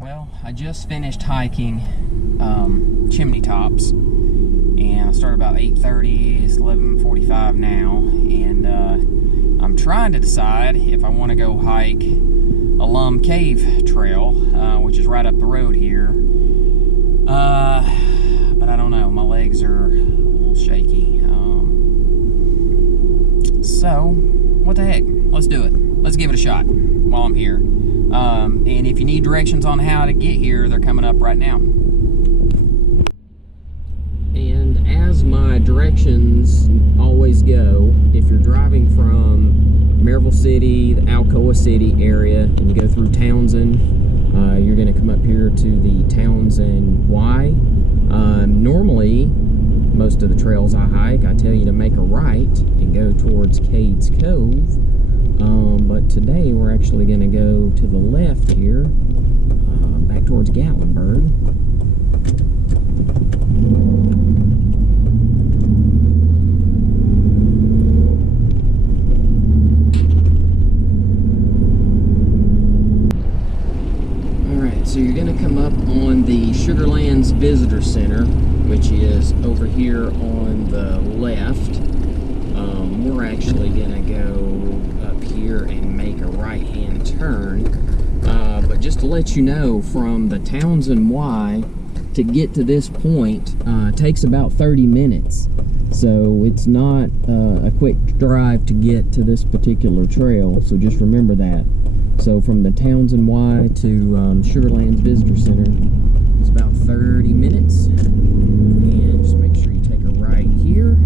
Well, I just finished hiking Chimney Tops, and I started about 8:30. It's 11:45 now, and I'm trying to decide if I want to go hike Alum Cave Trail, which is right up the road here. But I don't know. My legs are a little shaky. So, what the heck? Let's do it. Let's give it a shot while I'm here. And if you need directions on how to get here, they're coming up right now. And as my directions always go, if you're driving from Maryville City, the Alcoa City area, and you go through Townsend, you're going to come up here to the Townsend Y. Normally, most of the trails I hike, I tell you to make a right and go towards Cades Cove. But today we're actually going to go to the left here, back towards Gatlinburg. Alright, so you're going to come up on the Sugarlands Visitor Center, which is over here on the left. We're actually going to go up here and make a right-hand turn. But just to let you know, from the Townsend Y to get to this point takes about 30 minutes. So it's not a quick drive to get to this particular trail, so just remember that. So from the Townsend Y to Sugarlands Visitor Center, it's about 30 minutes. And just make sure you take a right here.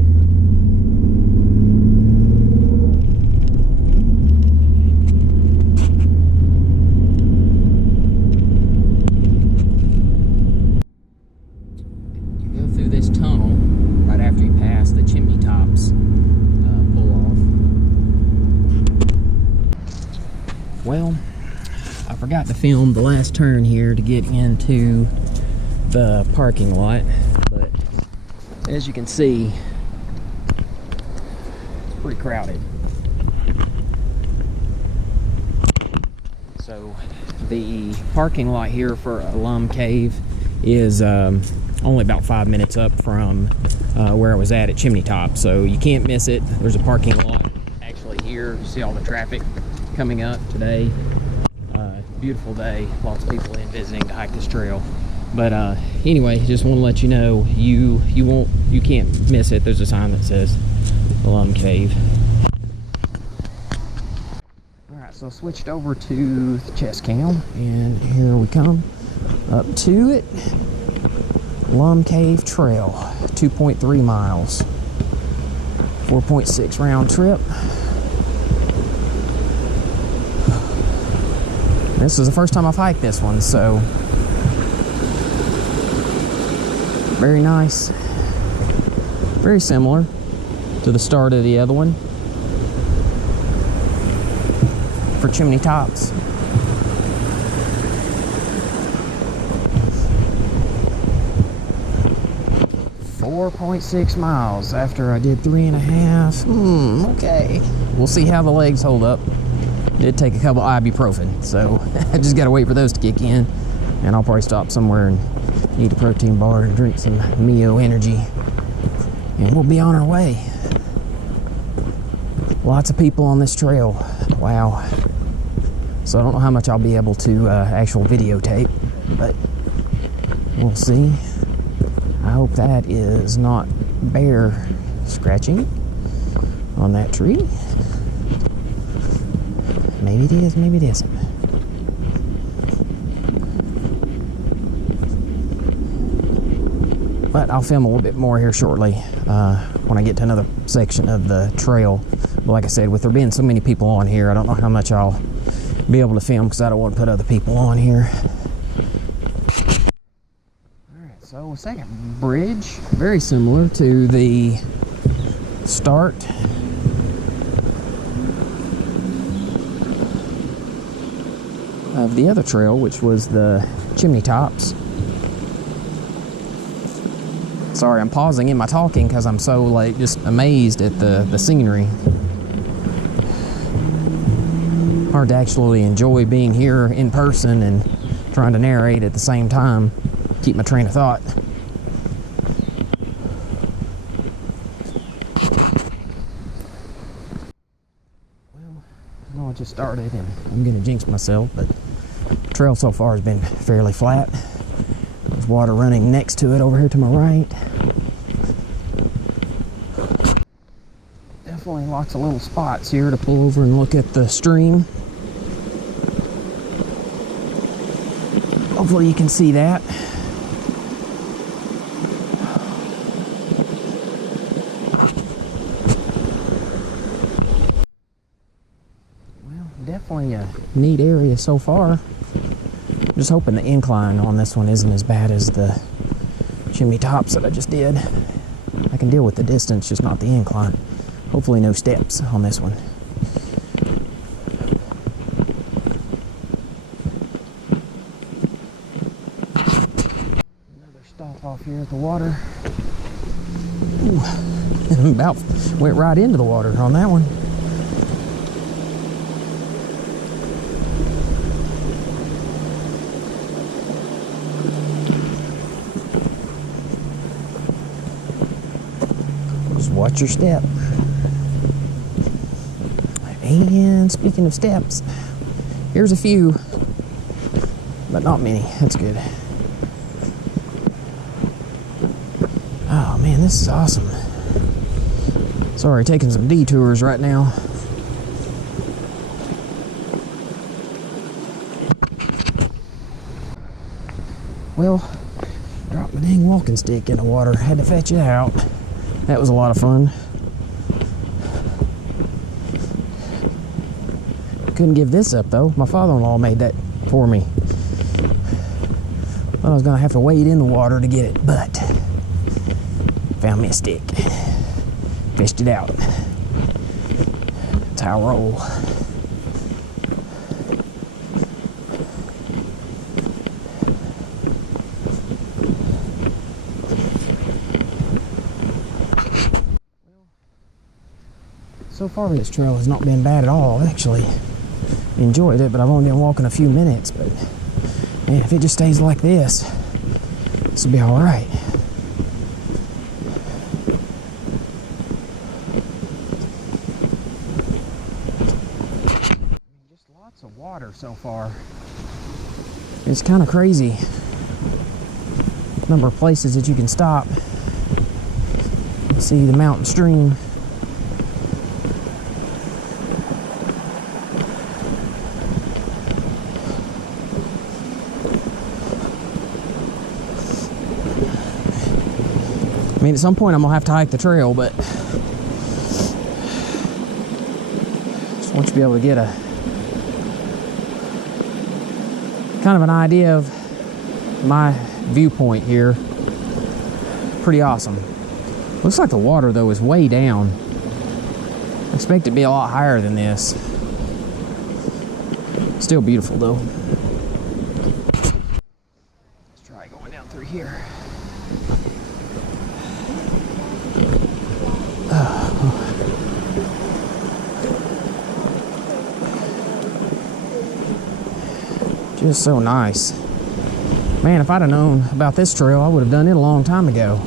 Well, I forgot to film the last turn here to get into the parking lot, but as you can see, it's pretty crowded. So the parking lot here for Alum Cave is only about 5 minutes up from where I was at Chimney Top, so you can't miss it. There's a parking lot actually here. You see all the traffic coming up today. Beautiful day, lots of people in visiting to hike this trail. But anyway, just want to let you know you can't miss it. There's a sign that says Alum Cave. Alright, so I switched over to the chest cam, and here we come up to it. Alum Cave Trail, 2.3 miles, 4.6 round trip. This is the first time I've hiked this one, so very nice. Very similar to the start of the other one for Chimney Tops. .6 miles after I did 3.5. Okay. We'll see how the legs hold up. Did take a couple ibuprofen, so I just gotta wait for those to kick in, and I'll probably stop somewhere and eat a protein bar and drink some Mio Energy, and we'll be on our way. Lots of people on this trail. Wow. So I don't know how much I'll be able to actual videotape, but we'll see. I hope that is not bear scratching on that tree. Maybe it is, maybe it isn't. But I'll film a little bit more here shortly when I get to another section of the trail. But like I said, with there being so many people on here, I don't know how much I'll be able to film because I don't want to put other people on here. Alright, so second bridge, very similar to the start. Of the other trail, which was the Chimney Tops. Sorry, I'm pausing in my talking because I'm so like just amazed at the scenery. Hard to actually enjoy being here in person and trying to narrate at the same time, keep my train of thought. Well, I know I just started and I'm gonna jinx myself, but the trail so far has been fairly flat. There's water running next to it over here to my right. Definitely lots of little spots here to pull over and look at the stream. Hopefully you can see that. Well, definitely a neat area so far. Just hoping the incline on this one isn't as bad as the chimney tops that I just did. I can deal with the distance, just not the incline. Hopefully no steps on this one. Another stop off here at the water. Ooh, about went right into the water on that one. Just watch your step. And speaking of steps, here's a few, but not many. That's good. Oh man, this is awesome. Sorry, taking some detours right now. Well, dropped my dang walking stick in the water. Had to fetch it out. That was a lot of fun. Couldn't give this up though. My father-in-law made that for me. Thought I was gonna have to wade in the water to get it, but found me a stick. Fished it out. That's how I roll. So far this trail has not been bad at all, actually. Enjoyed it, but I've only been walking a few minutes. But man, if it just stays like this will be all right. Just lots of water so far. It's kind of crazy. Number of places that you can stop. See the mountain stream. I mean, at some point I'm gonna have to hike the trail, but just want you to be able to get a kind of an idea of my viewpoint here. Pretty awesome. Looks like the water though is way down. I expect it to be a lot higher than this. Still beautiful though. Let's try going down through here. Just so nice. Man, if I'd have known about this trail, I would have done it a long time ago.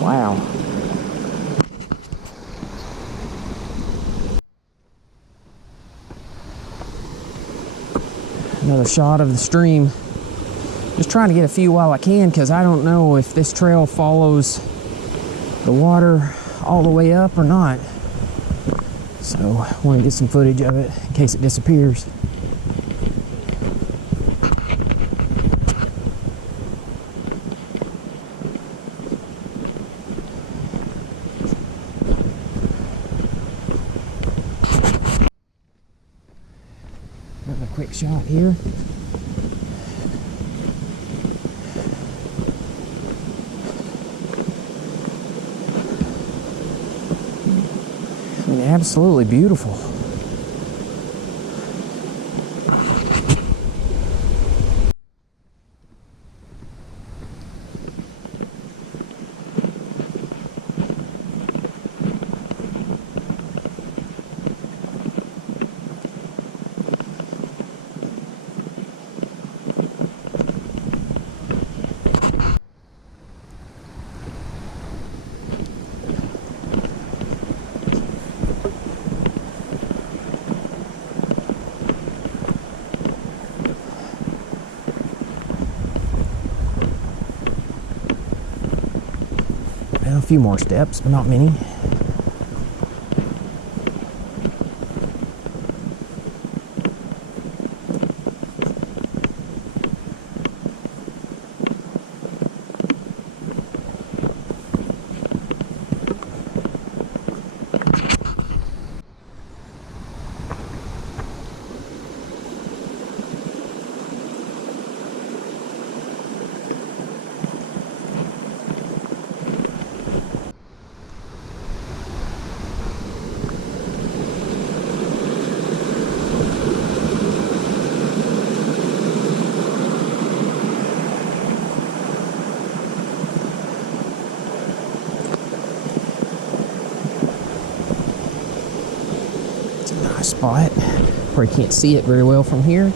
Wow. Another shot of the stream. Just trying to get a few while I can, because I don't know if this trail follows the water all the way up or not. So I want to get some footage of it in case it disappears. Another quick shot here. Absolutely beautiful. few more steps, but not many. Spot where you can't see it very well from here.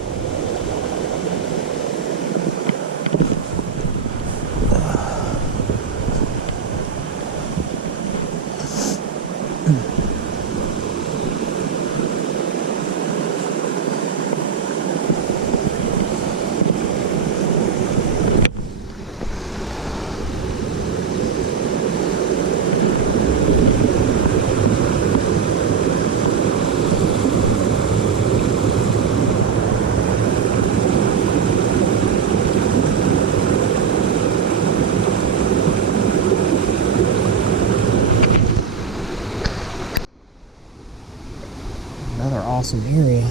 Awesome area.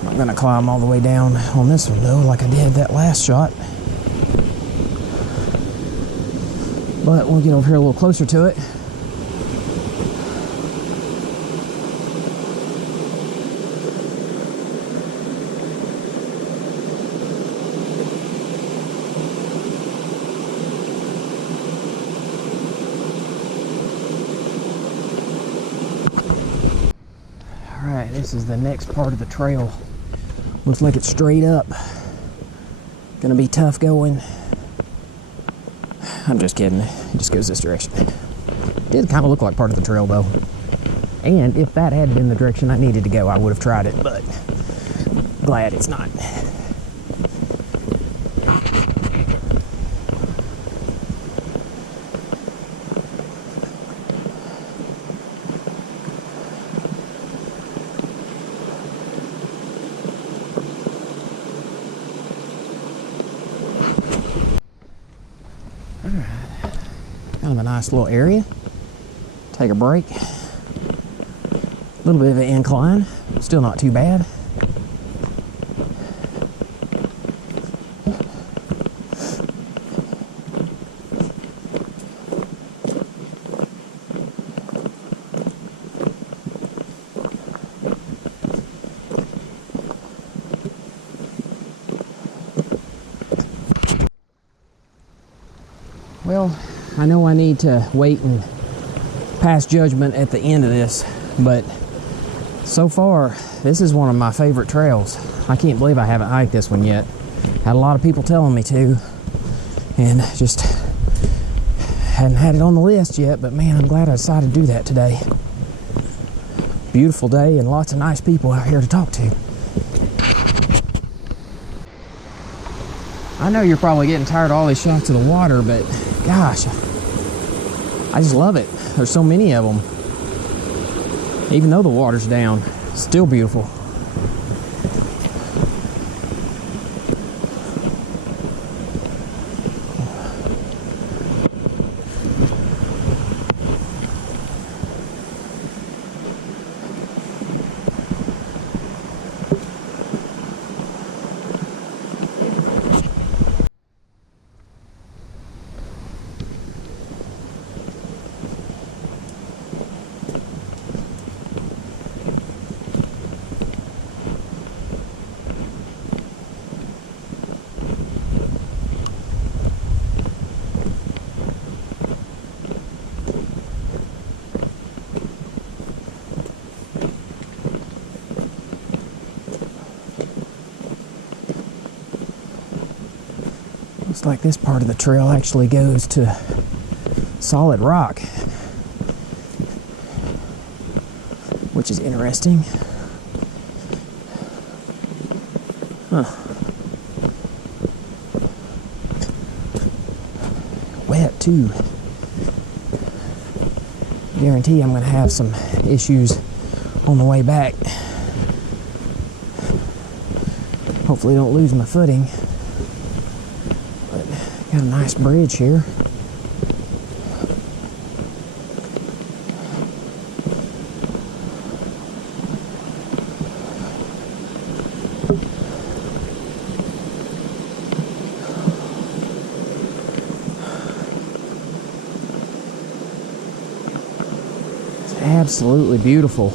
I'm not gonna climb all the way down on this one though, like I did that last shot. But we'll get over here a little closer to it. This is the next part of the trail. Looks like it's straight up. Gonna be tough going. I'm just kidding. It just goes this direction. It did kind of look like part of the trail though. And if that had been the direction I needed to go, I would have tried it, but glad it's not. Kind of a nice little area. Take a break. A little bit of an incline. Still not too bad. Well, I know I need to wait and pass judgment at the end of this, but so far, this is one of my favorite trails. I can't believe I haven't hiked this one yet. Had a lot of people telling me to, and just hadn't had it on the list yet, but man, I'm glad I decided to do that today. Beautiful day and lots of nice people out here to talk to. I know you're probably getting tired of all these shots of the water, but gosh, I just love it. There's so many of them. Even though the water's down, still beautiful. Looks like this part of the trail actually goes to solid rock, which is interesting. Huh. Wet too. Guarantee I'm going to have some issues on the way back. Hopefully don't lose my footing. But got a nice bridge here. Absolutely beautiful.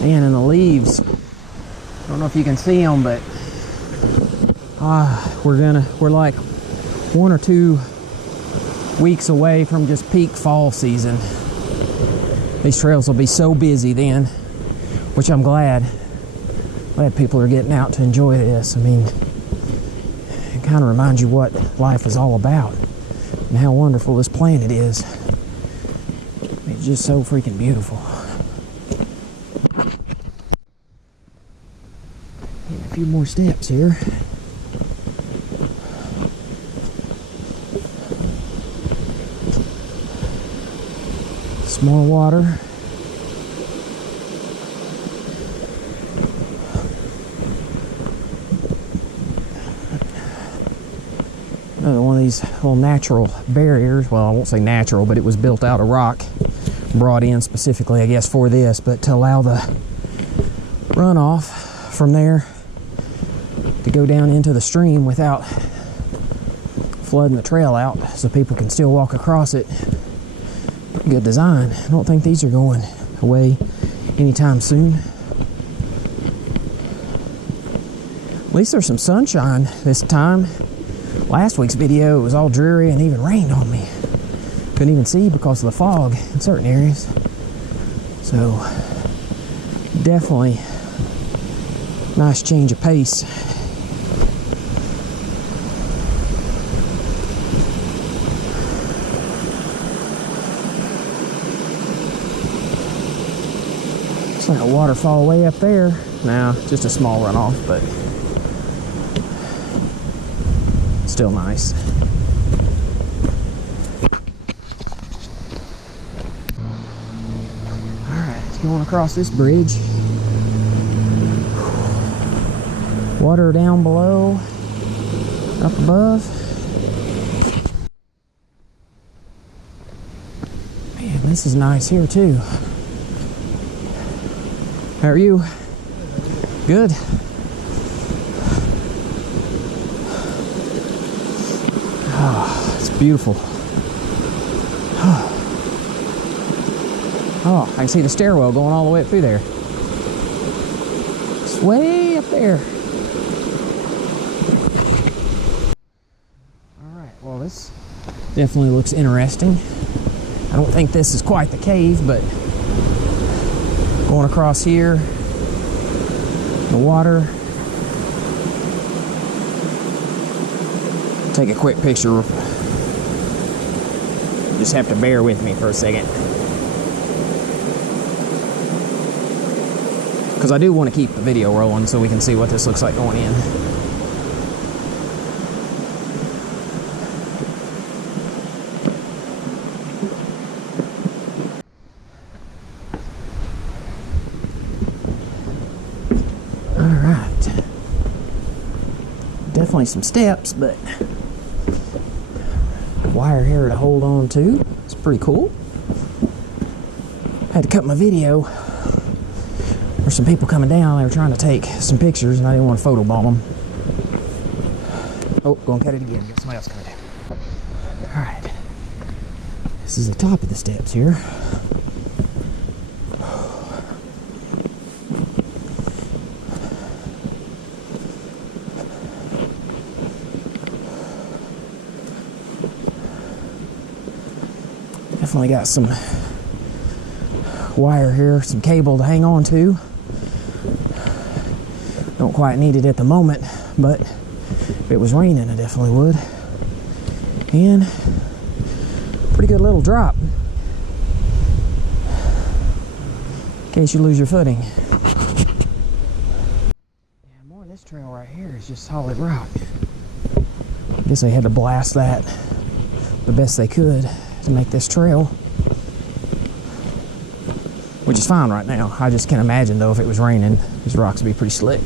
Man, and the leaves, I don't know if you can see them, but we're like 1 or 2 weeks away from just peak fall season. These trails will be so busy then, which I'm glad people are getting out to enjoy this. I mean, it kind of reminds you what life is all about and how wonderful this planet is. It's just so freaking beautiful. A few more steps here. Some more water. Another one of these little natural barriers. Well, I won't say natural, but it was built out of rock. Brought in specifically, I guess, for this, but to allow the runoff from there to go down into the stream without flooding the trail out, so people can still walk across it. Pretty good design. I don't think these are going away anytime soon. At least there's some sunshine this time. Last week's video, it was all dreary and even rained on me. Couldn't even see because of the fog in certain areas. So definitely nice change of pace. It's like a waterfall way up there. Now, just a small runoff, but still nice. Going across this bridge. Water down below, up above. Man, this is nice here too. How are you? Good. Oh, it's beautiful. Oh, I can see the stairwell going all the way up through there. It's way up there. Alright, well this definitely looks interesting. I don't think this is quite the cave, but going across here, the water. Take a quick picture. Just have to bear with me for a second. Because I do want to keep the video rolling so we can see what this looks like going in. Alright. Definitely some steps, but wire here to hold on to. It's pretty cool. Had to cut my video. There's some people coming down. They were trying to take some pictures, and I didn't want to photobomb them. Oh, go and cut it again. Get somebody else coming down. All right. This is the top of the steps here. Definitely got some wire here, some cable to hang on to. Don't quite need it at the moment, but if it was raining, I definitely would. And pretty good little drop in case you lose your footing. Yeah, more of this trail right here is just solid rock. I guess they had to blast that the best they could to make this trail. which is fine right now. I just can imagine though if it was raining, these rocks would be pretty slick.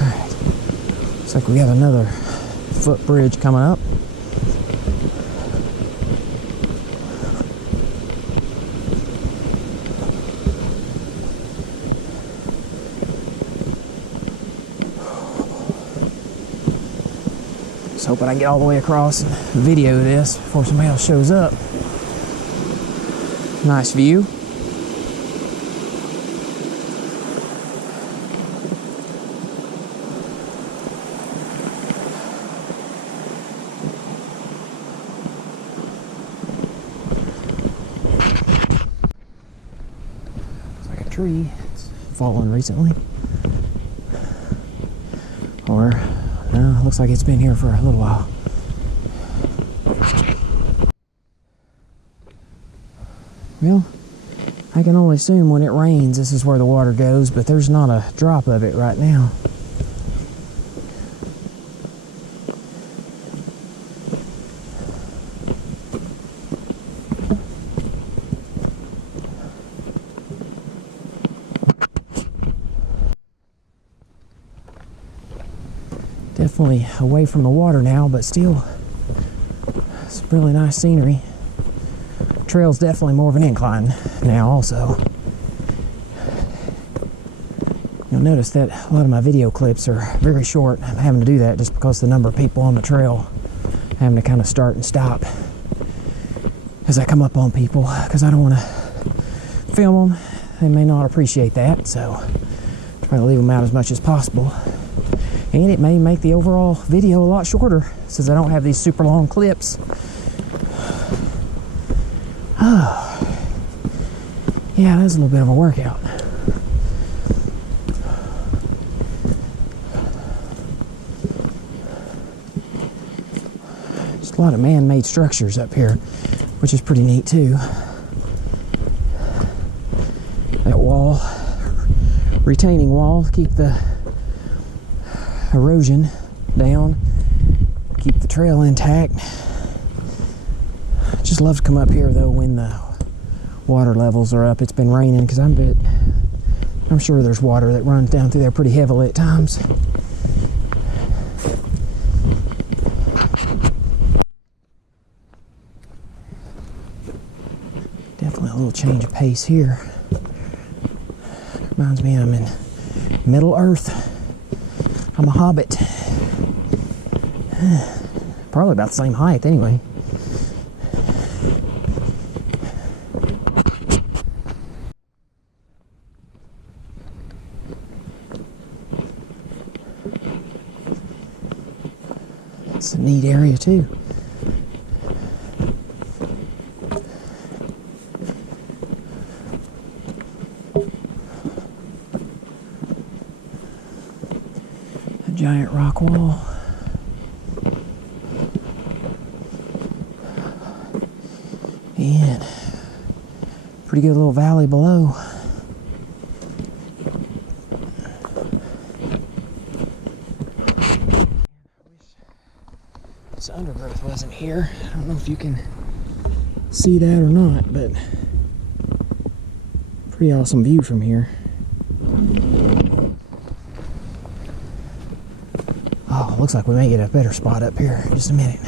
All right, looks like we got another footbridge coming up. Just hoping I get all the way across and video this before somebody else shows up. Nice view. It's like a tree. It's fallen recently. Or no, looks like it's been here for a little while. Well, I can only assume when it rains this is where the water goes, but there's not a drop of it right now. Definitely away from the water now, but still, it's really nice scenery. Trail's definitely more of an incline now also. You'll notice that a lot of my video clips are very short. I'm having to do that just because the number of people on the trail, having to kind of start and stop as I come up on people, because I don't want to film them. They may not appreciate that, so try to leave them out as much as possible. And it may make the overall video a lot shorter since I don't have these super long clips. Oh, yeah, that's a little bit of a workout. Just a lot of man-made structures up here, which is pretty neat too. That wall, retaining wall, keep the erosion down, keep the trail intact. Just love to come up here though when the water levels are up. It's been raining because I'm sure there's water that runs down through there pretty heavily at times. Definitely a little change of pace here. Reminds me I'm in Middle Earth. I'm a hobbit. Probably about the same height anyway. It's a neat area too. A giant rock wall. And pretty good little valley below. This undergrowth wasn't here. I don't know if you can see that or not, but pretty awesome view from here. Oh, looks like we may get a better spot up here in just a minute.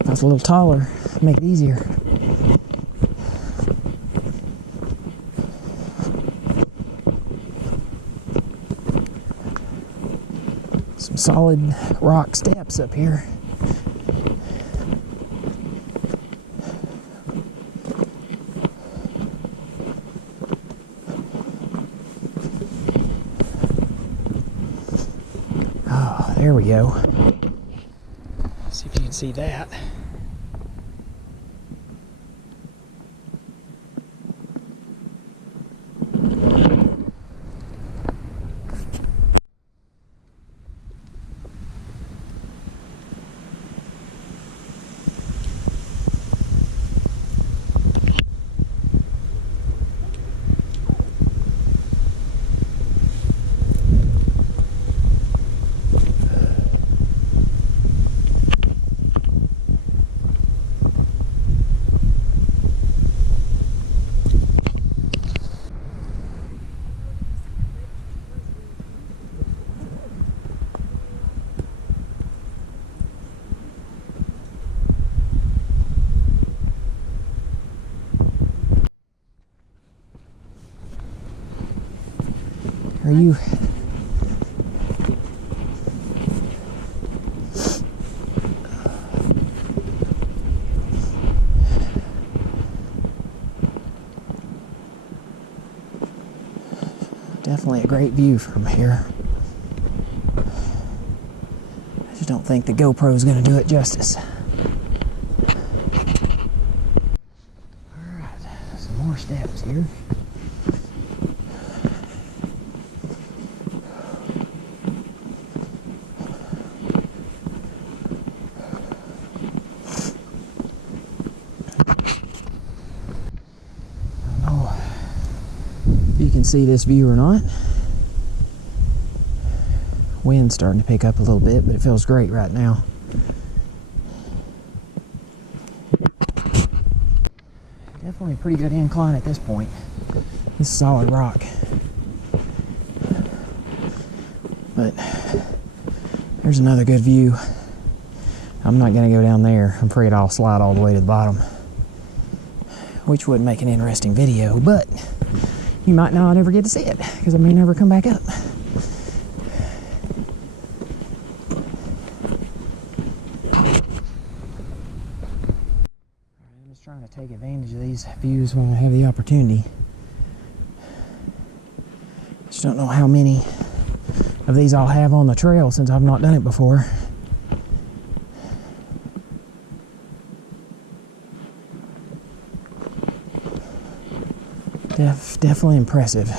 If I was a little taller, make it easier. Some solid rock steps up here. Oh, there we go. Let's see if you can see that. Are you? Definitely a great view from here. I just don't think the GoPro is going to do it justice. Alright, some more steps here. I don't know if you can see this view or not. Wind's starting to pick up a little bit, but it feels great right now. Definitely a pretty good incline at this point. This is solid rock. But there's another good view. I'm not going to go down there. I'm afraid I'll slide all the way to the bottom, which would make an interesting video, but you might not ever get to see it because I may never come back up. I'm just trying to take advantage of these views when I have the opportunity. Just don't know how many of these I'll have on the trail since I've not done it before. Definitely impressive.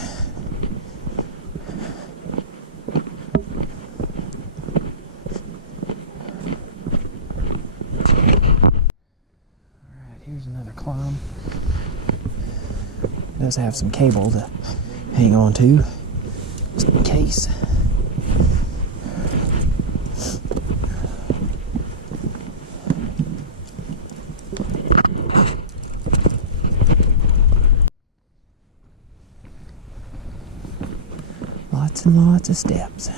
Alright, here's another climb. It does have some cable to hang on to, just in case. Lots and lots of steps.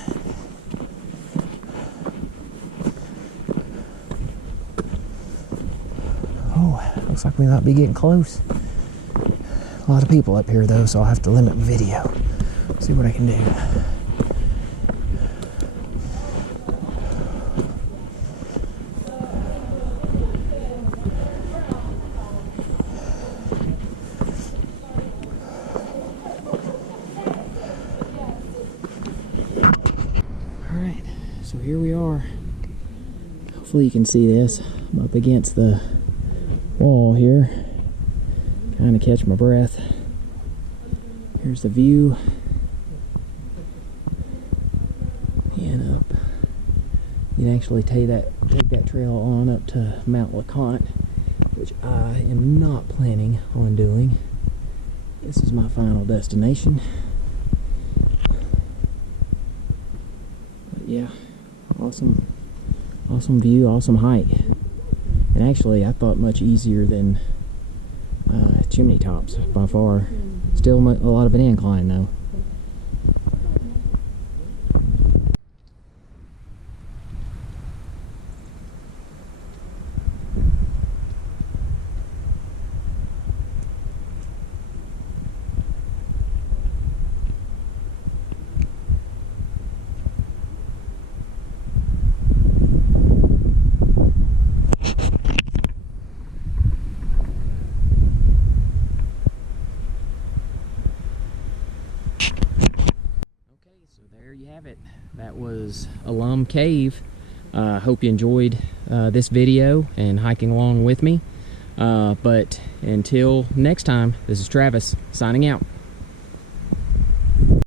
Oh, looks like we might be getting close. A lot of people up here though, so I'll have to limit my video. See what I can do. Alright, so here we are. Hopefully you can see this. I'm up against the wall here. Kind of catch my breath. Here's the view. And up. You can actually take that trail on up to Mount LeConte, which I am not planning on doing. This is my final destination. But yeah, awesome view, awesome hike. And actually I thought much easier than Chimney Tops by far. Still a lot of an incline though. That was Alum Cave. Hope you enjoyed this video and hiking along with me. But until next time, this is Travis signing out.